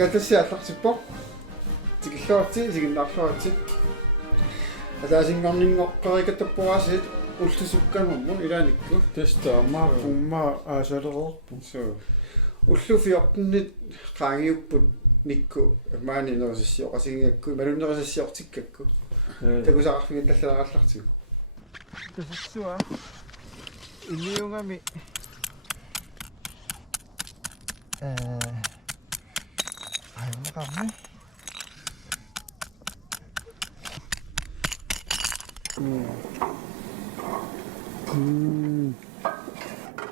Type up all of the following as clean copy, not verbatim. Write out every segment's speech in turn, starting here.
тикатасси аллартиппо тикиллуарти сигиннаарлуарти атаасингорнингоққарикаттаппораасит уллусукканермун илааникку теста аммаа аасалерорпу соо уллуфиортнит qaangiupпут никку маани нерсиоқасигиакку малуннерсиортиккакку такусақарфига таллалеқарлартигу тассуа илиунгами аймақарни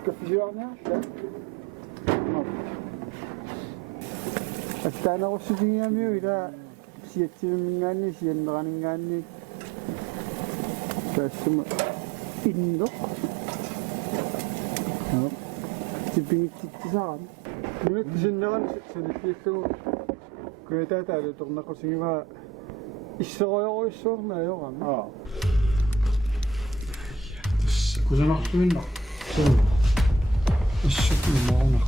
капиорна аттаанаруссутигиамиу ила сиатсимингаанни сианнеранингаанни тассума иннеқ типингитсисаарам мунат кисиннеран саниллииллугу куятаатаалу торнаққусигива иссероёруиссуарнаайорама кусанарлуинна соо иссукимаорна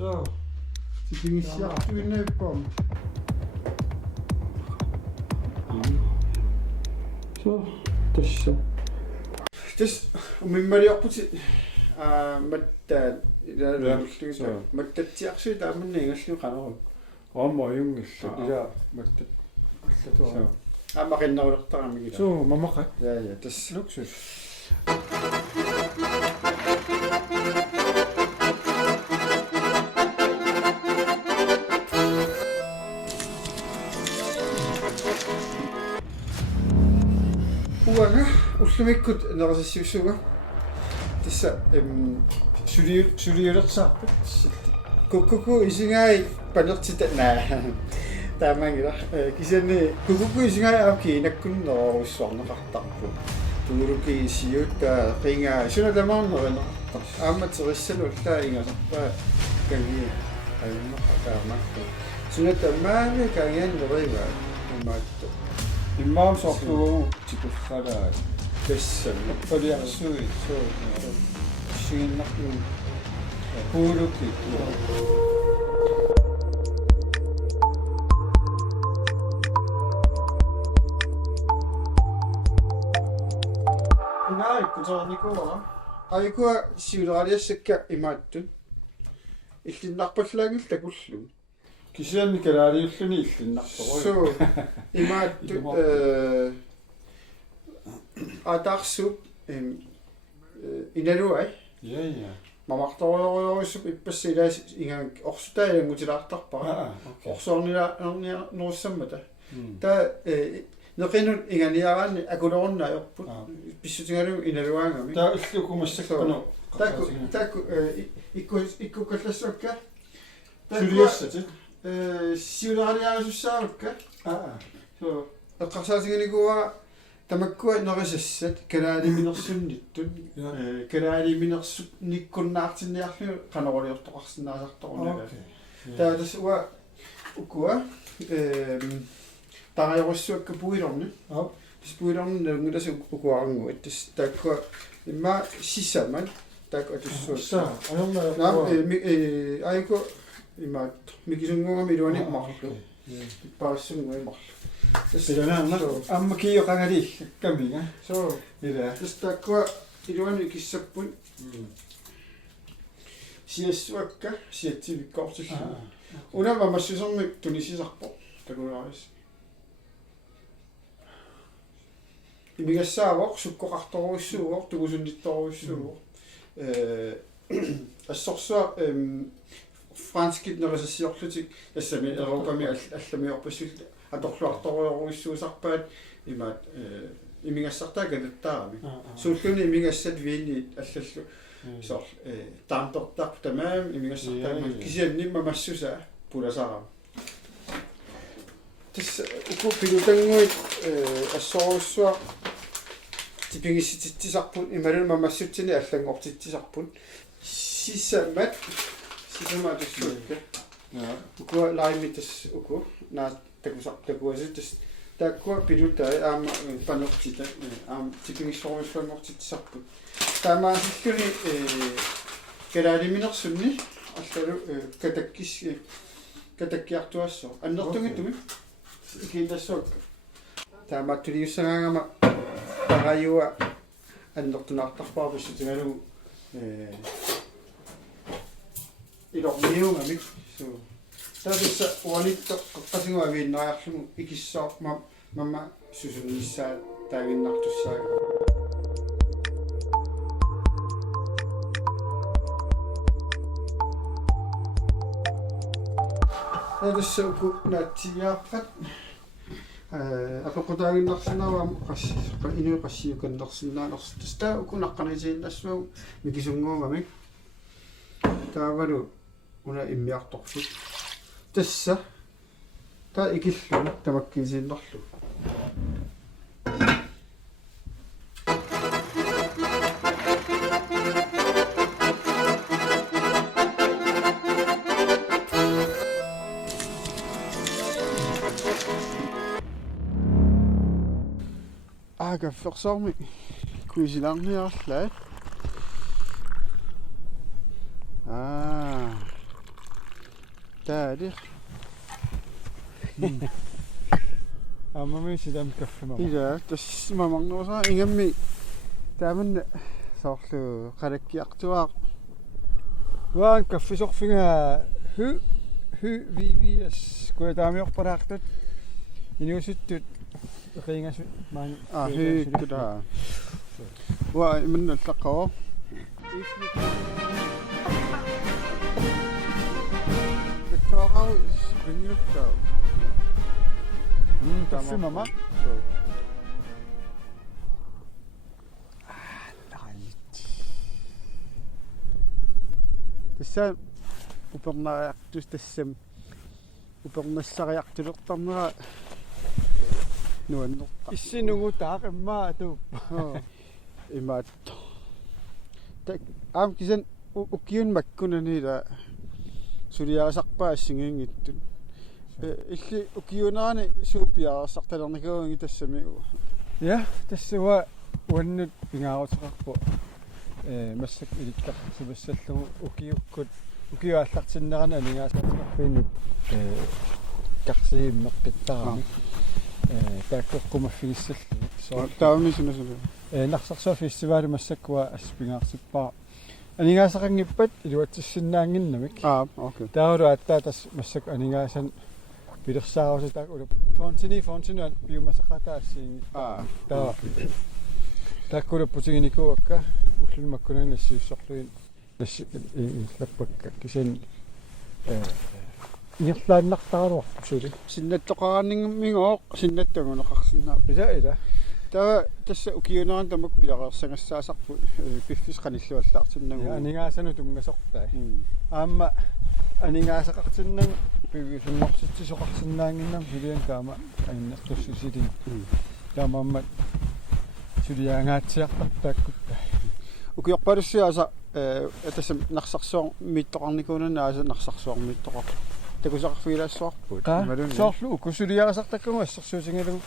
So, типингиссиартуиннаиппаам so тасса тас умиммалиорпути матта илаалууллугиса маттатсиарсуи тааманна ингаллу канеру аамаюнгилла ила маттат аллатуа аамақиннерулертарамигила so мамақа я тас луксус уага уллумиккут нерсиссуусуга тасса сулиулерсаарпут кукку исингаи панертита наа таамангила кисианни кукку исингаи аки наккуннеруссуарнеқартарпу туруки сиутта қинга сунатамаарнеринеқартар ааматериссалу уллаингасарпаа канги аймақатаамакку сунатамаами кангианнерива имаатто имаам сортуу тикуффалаа тессан фолиарсуи соо сигиннарпу пуулуки наа кутаарникуа айкуа сиулераалиассакка имааттут иллиннарпаллаагил такуллу кисианни калаалиуллуни иллиннарторуй соо имааттут атарсуп иналуай я мамарторуйоруйссуп иппассилаас ингаан орсутаалангутилаартарпара орсуорнила нуруссаммата та неқинут инганиараани акулоруннаайорпут писсутингалу иналуаангами та иллукумассаккану таку иккуккаллассуакка сулиассати сиулераалиарисуссаавакка соо эққарсаатиганикуа тамаккуа нерисассат калаалиминерсунниттут калаалиминерсут никкуннаартинниарлу канеролиортоқарсинаасарторунага таа тасуа укуа тариоруссуакка пуилорни тас пуилорни нунгуласу укуарангу тас тааккуа имма сиссаман таакку атуссуа наам айку имаат микисунгунгами илуани марлу паассунгуи марлу тасилана амма киоқангали каминга соо ила тастаккуа илуани киссаппут сиассуакка сиатсивиккортилла унама массусермик тунисисарпо такулаарис имигассаавоқ суккоқарторуиссууоқ тугусуннитторуиссууоқ ассорсуа франскит нерисассиорлутик тассами эроками алламиорпассул аторлуарторуйоруиссуусарпаат имаат имигассартаа галаттаарами сууллуни имигассат виини аллаллу соор таамтортарп тамаам имигассартаа кисианнимма массуса пуласарам тис уку пилутангуит ассоруссуа типингиссититсарпут ималун мамассутсини аллангортитсисарпут сиссаммат Isama tassuukka. Ukua laimitas uku naa takusartakuasitas taakkua pilutai aama panortita tipingissormissuangortitsarput taamaasilluni kalaaliminersunni аллалу катаккиартуассо аннертунгиттуми икииннассуакка таамааттулиуссагаангама параюа аннертунаартарпаарпассу тигалу илормиунгамик су таасса уанитто қаққасингуа вииннариарлугу икиссоо мама сусунниссаа таавиннартуссаага таасса уку наатсиааққат апоқутаагиннарсинаавам қасси инуеқассиуканнерсиннаанерс тастаа уку наққанисииннассуагу микисунгуугамик таавалу уна иммиарторфут тасса та икиллуна тамаккисииннерлу кафферсаарми куисилаарниарлаа таалих аммами сидам каффема ига тассимамарнерусаа ингамми тааманна соорлу қалаккиартуаа ваан каффисорфинга ху вивиас куатаамиорпалаартут иниусуттут рингасу маани хиккута ва имэнна лаққава How is the new show? Kaffe-mama? Tässä upernaariartus tassam upernassariartulertarnera nuannerta issinugutaa immaa tuuppa imaat aam kisan ukiun makkunaniila suliarisarpaa assingiingittun illi ukiunerani suupiararsartalernikauangi tassami ja tassua uannut pingaaruteqarpu масsak иликкарсимассаллугу укиуккут укиуаллартиннерана алингаасартарфиинут карсииммеққиттарами тааккоққумаффигиссаллу таамисунасулу нарсарсуа фестивали массаккуа аспингаарсиппаа анигаасақангиппат илуатсиссиннаангиннамик окей таалу аттаатас массак анигаасан пилерсаарусу таак ула фонтинуан пиумасақатаассиинги таа тааккула путигиникуакка уллумаккунан нассиуссорлуин насси лаппакка кисан иерлааннартааруар сули синнаттоқарааннингмигоо синнаттагунеқарсинаа ила таа тасса укиунеран тамак пилареерсангассаасарпу пиффис қаниллуаллаартиннагу анигаасану тунгасортай аама анигаасақартиннан пивисуннорситсисоқарсинаангиннам хилиан таама аиннертуссусилин таамааммат сулиангаатсиартартааккутта укиорпалуссиаса атасам нарсарсуар миттоқарникуунана аса нарсарсуар миттоқар такусақарфигилаассуарпут соорлу укусулиарасартаккугу ассерсуусингалугу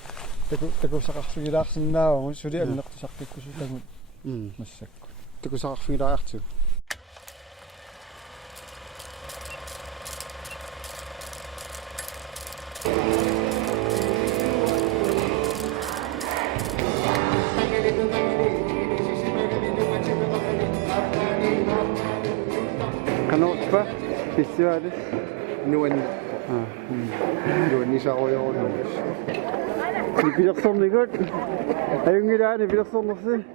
такусақарфигилаарсинаавагу сулианнертусартиккусутагут массакку такусақарфигилаариарту канаутпа фестивалис нуанни нуанни сароёрунус нипилерсорнигут аюнгилаани пилерсорнерси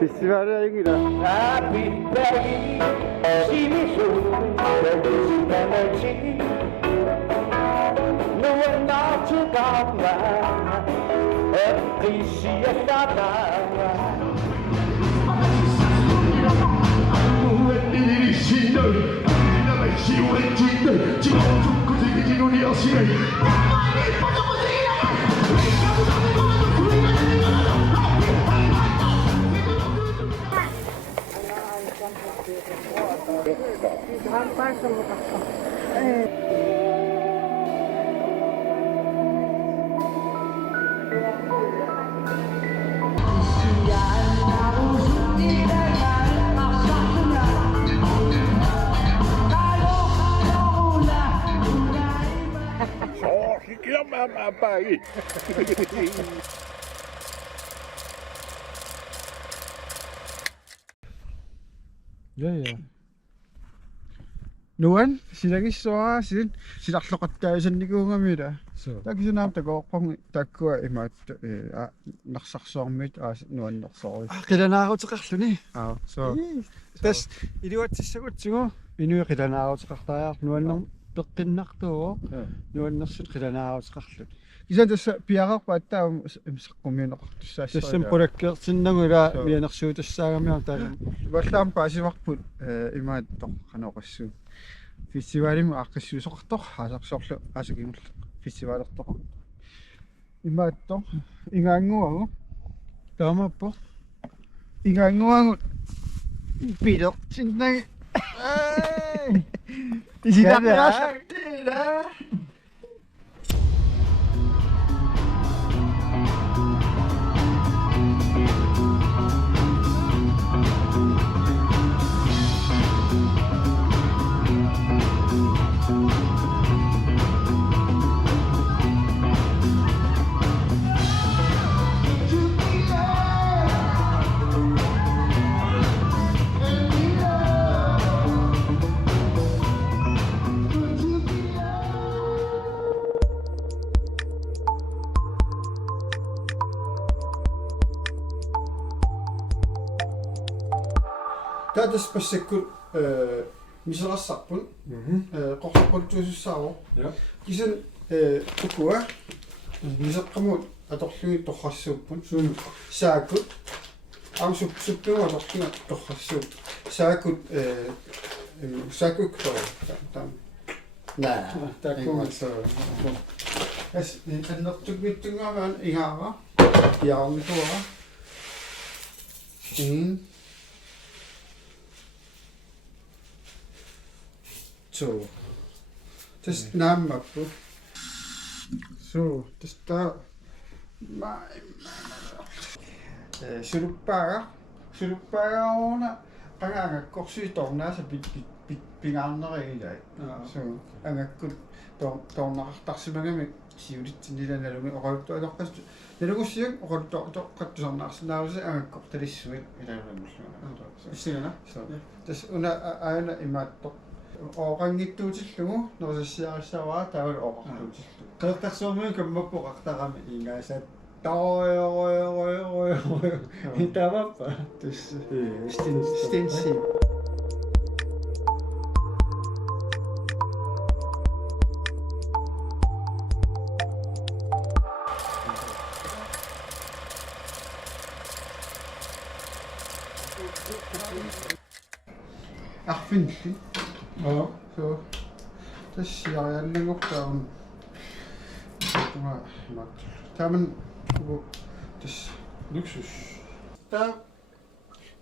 фестивале аюнгила Ja. Nuan, sinagissua silарлоqattaisannikuungamila. So. Takisunaam takoorpung takkua imaat narsarsoormit nuannersoori. Qilanaaruteqarluni. So. Tas iluatissagutsigu inui qilanaaruteqartaayaar nuanner peqqinnartuugo nuannersut qilanaaruteqarlut. Kisa tassa piaqarpa taam imsaqqumiuneqartussaassa. Tassam pulakkeertinnagula mianersuutassaagamiar taa Vallaam paasivarput imaat toqqanoqassuu. Festivalimu aaqqissuusoqartoq haasarsorlu asakimulla festivalertoq. Imaatto ingaanguagu taamappo ingaanguagut pilertinnagi isinaqqiassartiila. Tadas passakkul miserassarpun qorsorpultuusussaavo kisan ukua miseqqamut atorlungi torrassuuppun saakut suppiunga atorlunga torrassuut saakut saakuk tam taakkuussa as annertukmittungamaan igaara iarmituara So, das naamappu. So, das ta Suruppaaga ona qangaangakkorsuitornaasa pingaarnerigilaat. So, angakkut tornaqartarsimagami siulitsinnilanalumi oqaluttualoqqas nalugussiak oqaluttoqattusarnaarsinaarusi angakkortalissuit ilaluamulluga. issingana. So, das una aana imaattoq oqangittuutillugu nersissiarissavaa taavul oqartuutillu. Qeertarsuarmiun kammappoqartarami ingaasat taroyo hitavappa. Das Stinsi. Stinsi. Arfinlli. So. Tassiariannagortaun. Taman tas Luksus. ta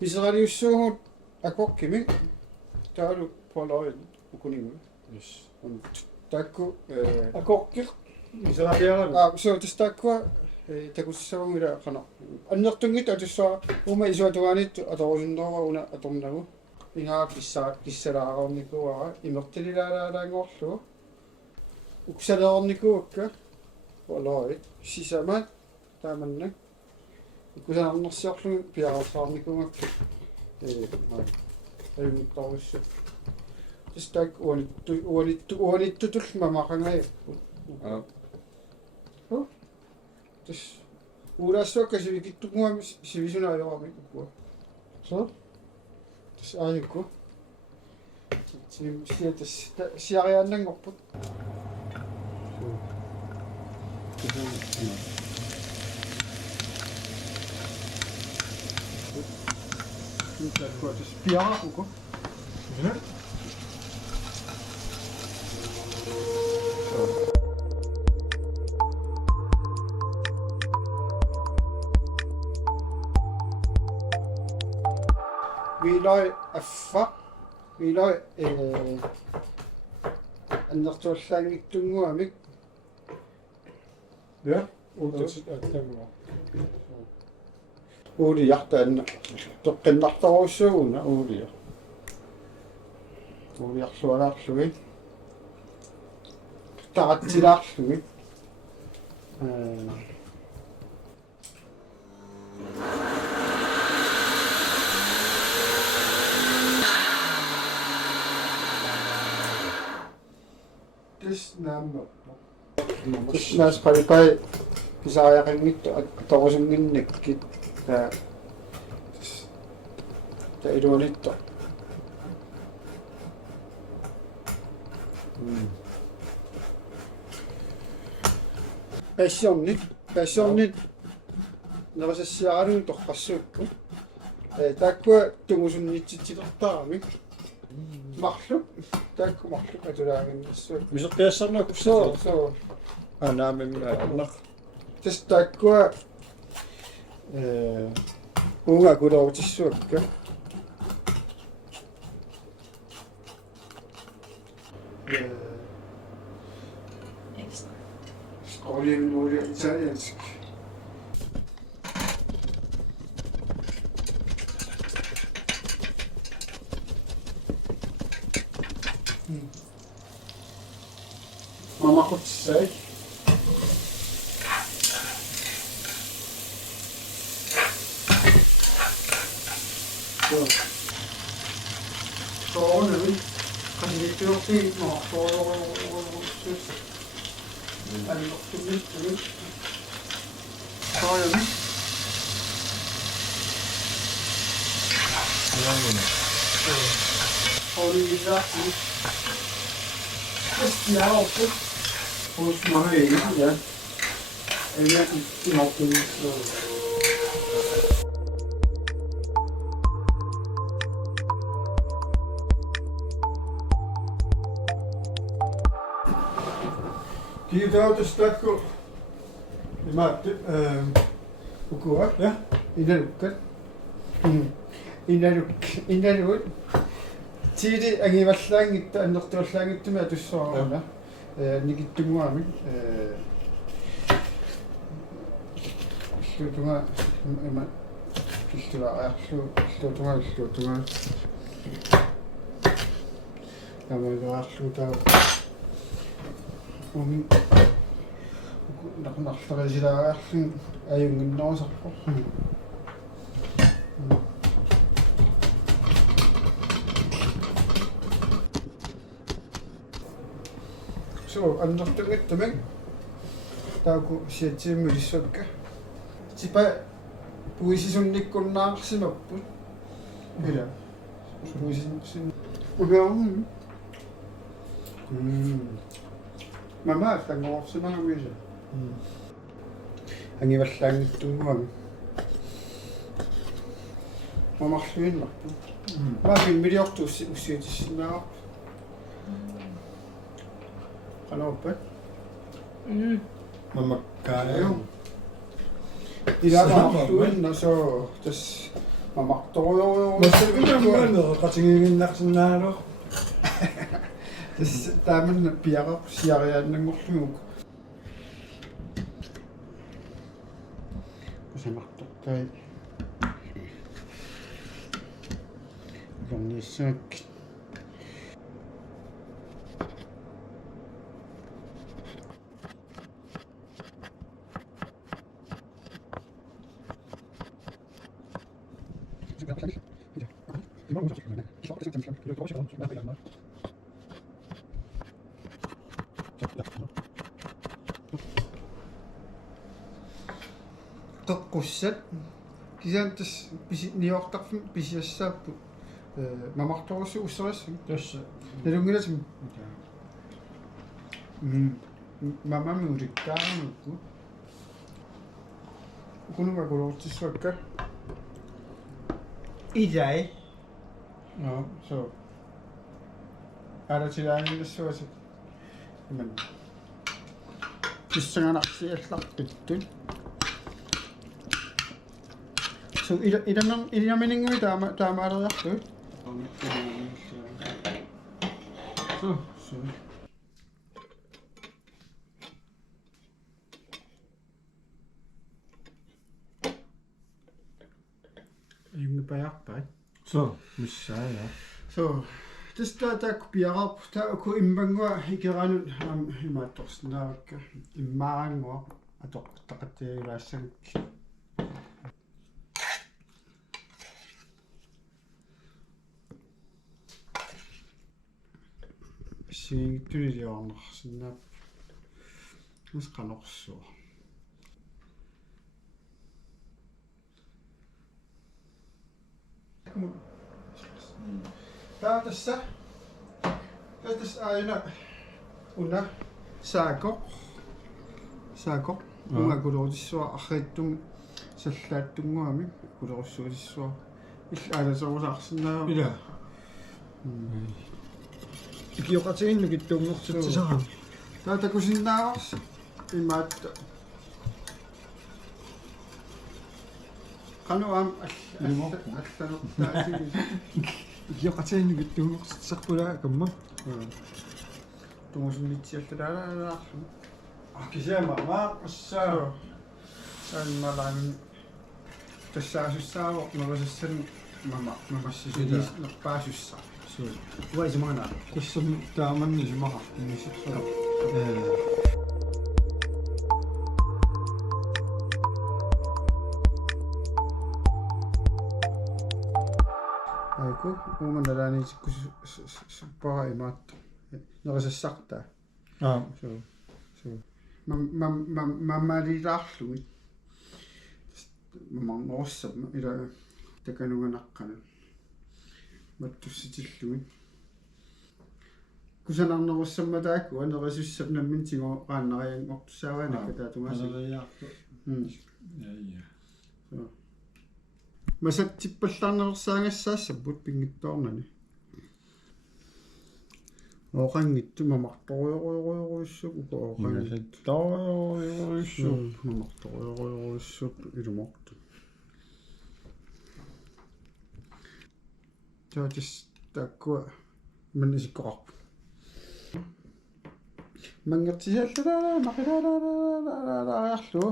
miseraliussuugut akokkimik taalu poloin ukunimu. Yes. Takku Akorkir miseraliaran. so tas takkua takussavangila qana annertungit atussaa uma isuatuanit atorusunnerwa una atornagu ingaa kissalaaqornikuara imertililaalaalaangorlu uksaleornikuukka poloit sisamat taamannak ukkusanarnersiorlugu piarorsaarnikungakka ayumittorussu tas tak uanittutul mamaqangayappu tas uulaassuakka sivikittuguami sivisunaajoqami ukkua So, tas aayukku tas siariaannangorput tas piaraqukku Vilai affa ilo аннэртуаллаангиттунгуамик Ja, uudestaan. уулиарта анна тоққиннартаруссууна уулиа уулиарсуалаарлуги таратсилаарлуги This number. Nas palipai pisaajaqinnittu atorusunginnikkit ta iluulittu. Passionit navasassiaraluun torqassuukku. Taakkua tungusunnitsitsilertaramik. Marlu taakku marlu atulaanginnissuuk. Misoqiassarnaku So anaamimma annaq. tas taakkua unga kulortissuukka. Scrolling uli italiensk. Mama kutsai. Soalnya kan itu sih mau soalnya ada waktu ini soalnya soalnya bisa sih terus ya aku harus mana ini ya ini waktu ini Kiitautustakku Matti ukua Ja, inalukkat inaluk tiidi angivallaangitta annertuallaangittumi atussooruna nikittunguamik illutunga ima illutunga ямагаарлуу umi нақнарлерисилаагаарлун аюнгиннерусарпо so андертунгиттамик тааку сиатсииммулиссуакка типа пуисисунниккуннаарсимаппут ила пуисисун угаам Mama tangorsimangamiisa. Angivallaangittunguami. Mamarluinmarpu. Maafin miliortuussi ussiutissinaa. Qanooppat. mamakkaaju. Ilaamaarluinna soo tas mamartoriorioru. Massakinammaanera qatingiginnarsinnaalu. Tas taamanna piaqaq siariaannangorluguk. Kusamartortai. Garnissaak. Toqqussat kisaantas niortarfum pisiassaapput mamartorussu usseriassu Tässä. nalungilatum mamami ulikkaarnukku ukununga kulortissuakka Idai. no so aratilaangilassuasuk iman pissanganarsiallartittun so ilamingui taamaaleriartu Så. Junge pajappai. Så. Missä ja? Så. Tästä tää piarap tää ku imbangua hikeranut imaattorsinnaavakka immaarangua atoqtaqatiagulaassan siingittuliornersinnaap нас qanorsuo tää tässä aina una saako unga kulorissua arrittum sallaattunguami kulorussuulissua illaalasorulaarsinnaa Ila. Ikioqatiginnukit tuungertitisarami. taata kusinnaavars imaatta qanuam allanortaasigi Ikioqatiginnukit tuungertitisarpulaa kamma. tumusunnitsiallalaalaallarlu Akisema maaqassaa. санмалаами тассаасуссаавоқ нерисассан мамассисулис нерпаасусса Уайсимана. Киссам тааманни симаqa. ниситтаа айку уманалааниитиккус суппара имаатта нерисассартаа Суу. маммалилаарлуги мамарнеруссапма ила такануганаqqana маттусситиллуги кусанарнеруссамма таакку анерисуссап наммин тиго qaanнериан ортусааваанакка таатумаси масаттиппаллаарнерсаангассаассаппут пингитторнани оqanngittu mamartoriuruiruissup uko oqangit Toriuruissup. mamartoriuruissup ilumortu tatis takkua mannisikkoqarpu mangertisiallala maqilalaarlu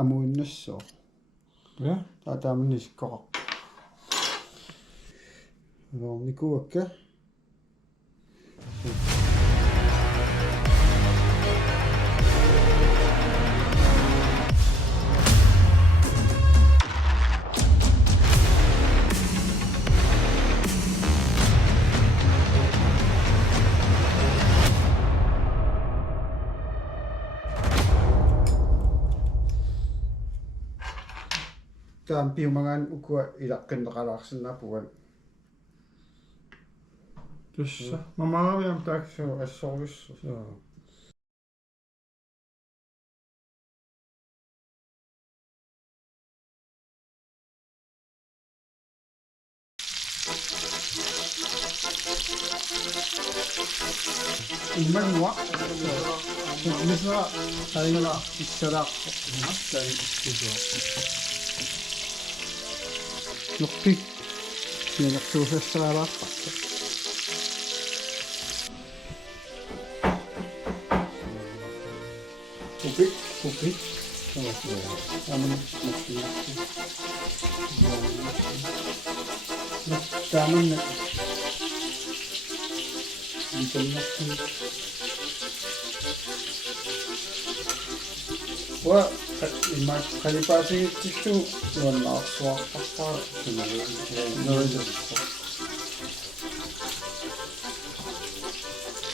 amuinnassoo Ja. taataamannisikkoqarpu nikuakka taam piumangaan ukua ilaqqinneqalaarsinnaapugan Tussa. Mamaaviam taaksu. assorvissu иммангуа мисра таила иссалааққо таи иссуа норпик сианертуусассаалааққа Купик. Амин. Таман. Ва имак халипасигиттиллу уаннаарсуарпарпаа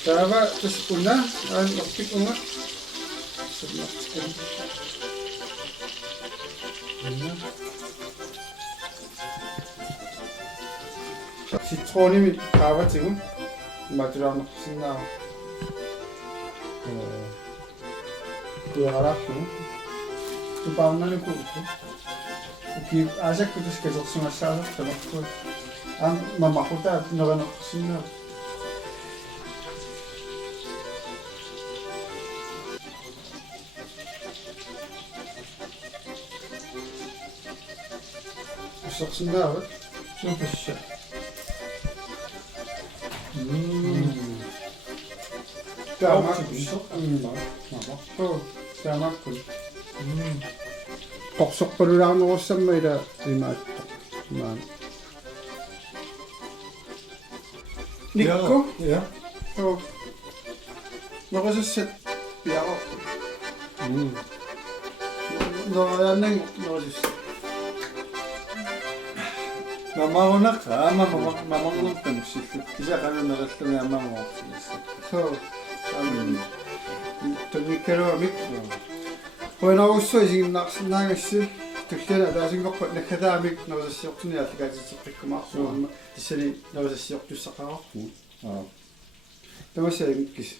таава тускуна ан оптикуна ситроними тааватигу матулаарнерсинаа куараллу тупааннанику ки асаккутус катерсимассаасартамакку ам мамахута неринерсинаа сорсинаават супасса Tama. Taamakun. Qorsorpalulaarnerussamaila imaatto. Maan. Nikku. Ja. Joo. Noqosassat piaqortu. Noqaanang noqosassat. Mamarunaqa mamanguntam sillut. Isaqaluneralluni amamortiissa. Joo. Tunnikkaluamik. Qoinarussua isiginnaarsinaagassi tullana taasingorpat nakadaamik noqosassiortuni allakaatitseqqikkumaarsuarma tissani noqosassiortussaqararpu. Tamassalikkis.